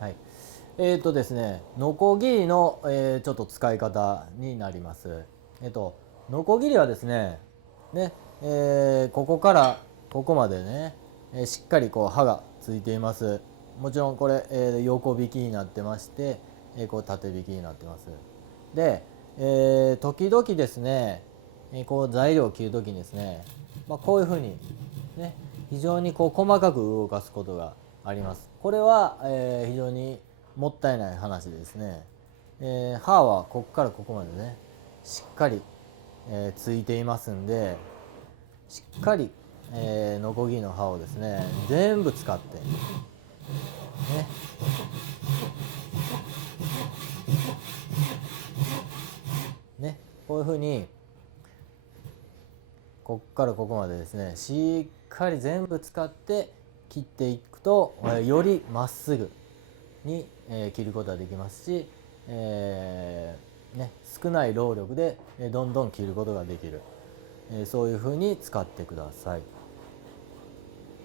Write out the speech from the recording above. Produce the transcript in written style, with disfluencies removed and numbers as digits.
はい。ですね、ノコギリの、ちょっと使い方になります。ノコギリはですね、ね、ここからここまでね、しっかりこう刃がついています。もちろんこれ、横引きになってまして、こう縦引きになってます。で、時々ですね、こう材料を切るときにですね、こういうふうにね、非常にこう細かく動かすことがあります。これは、非常にもったいない話ですね。刃はここからここまでねしっかり、ついていますんで、しっかり、ノコギリの刃をですね全部使ってねこういうふうにここからここまでですねしっかり全部使って切っていくと、よりまっすぐに、切ることができますし、少ない労力でどんどん切ることができる、そういうふうに使ってください。